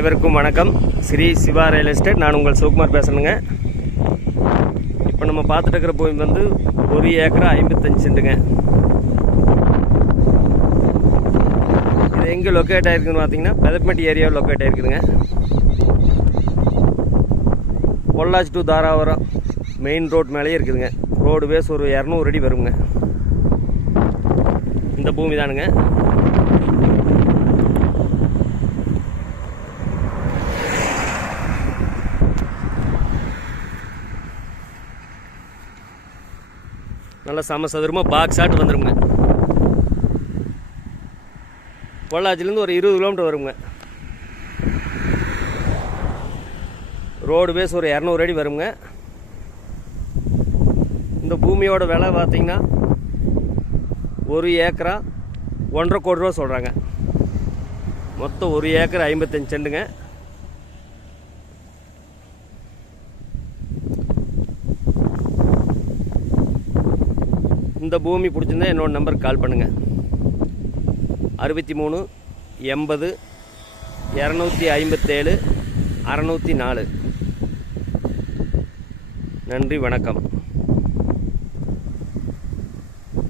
அனைவருக்கும் வணக்கம். Shri Siva real estate. நான் உங்கள் சிவகுமார் பேசணுங்க. இப்போ நம்ம பார்த்துட்டு இருக்கிற பூமி வந்து 1 ஏக்கரா 55 சென்ட்டுங்க. இது எங்கே லொக்கேட் ஆகிருக்குன்னு பார்த்தீங்கன்னா பெதப்பட்டி ஏரியாவில் லொக்கேட் ஆகிருக்குதுங்க. Pollachi to Dharapuram main road மேலேயே இருக்குதுங்க. ரோடு பேஸ் ஒரு 200 அடி வருங்க. இந்த பூமி தானுங்க. நல்லா சமசதுரமாக பாக்ஸ் ஆட்டு வந்துடுங்க. பொள்ளாச்சிலேருந்து ஒரு 20 கிலோமீட்டர் வருங்க. ரோடு பேஸ் ஒரு 200 அடி வருங்க. இந்த பூமியோட விலை பார்த்தீங்கன்னா 1 ஏக்கரா 1,50 கோடி ரூபா சொல்கிறாங்க. மொத்தம் 1 ஏக்கர் 55 சென்ட்டுங்க. இந்த பூமி பிடிச்சிருந்தா என்னோட நம்பருக்கு கால் பண்ணுங்கள். 63 80 257 604. நன்றி, வணக்கம்.